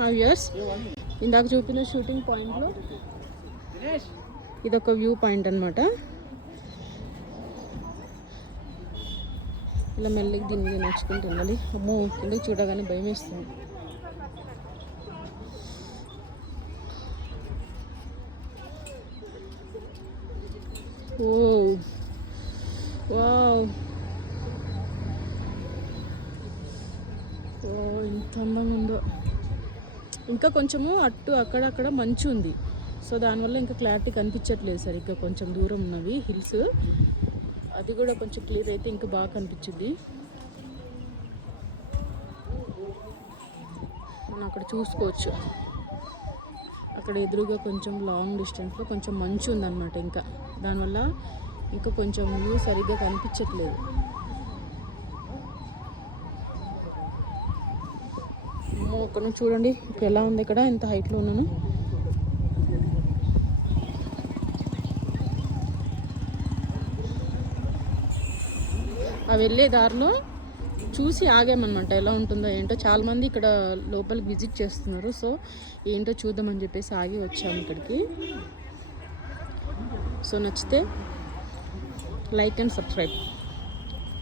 Viewers, ఇందాక చూపిన shooting పాయింట్లో ఇదొక వ్యూ పాయింట్ అనమాట. ఇలా మెల్లకి దీన్ని నడుచుకుంటూ వెళ్ళాలి. అమ్మో, కిందకి చూడగానే భయం వేస్తుంది. ఓ వావ్, ఓ ఎంత అందంగా ఉందో. ఇంకా కొంచెము అక్కడక్కడ మంచు ఉంది, సో దానివల్ల ఇంకా క్లారిటీ కనిపించట్లేదు సరిగ్గా. కొంచెం దూరం ఉన్నవి హిల్స్, అది కూడా కొంచెం క్లియర్ అయితే ఇంకా బాగా కనిపించింది. మనం అక్కడ చూసుకోవచ్చు, అక్కడ ఎదురుగా కొంచెం లాంగ్ డిస్టెన్స్లో కొంచెం మంచు ఉందన్నమాట. ఇంకా దానివల్ల ఇంకా కొంచెం వ్యూ సరిగ్గా కనిపించట్లేదు. అక్కడ నుంచి చూడండి ఇప్పుడు ఎలా ఉంది, ఇక్కడ ఎంత హైట్లో ఉన్నాను. ఆ వెళ్ళే దారిలో చూసి ఆగామన్నమాట, ఎలా ఉంటుందో ఏంటో. చాలామంది ఇక్కడ లోపలికి విజిట్ చేస్తున్నారు, సో ఏంటో చూద్దామని చెప్పేసి ఆగి వచ్చాము ఇక్కడికి. సో నచ్చితే లైక్ అండ్ సబ్స్క్రైబ్.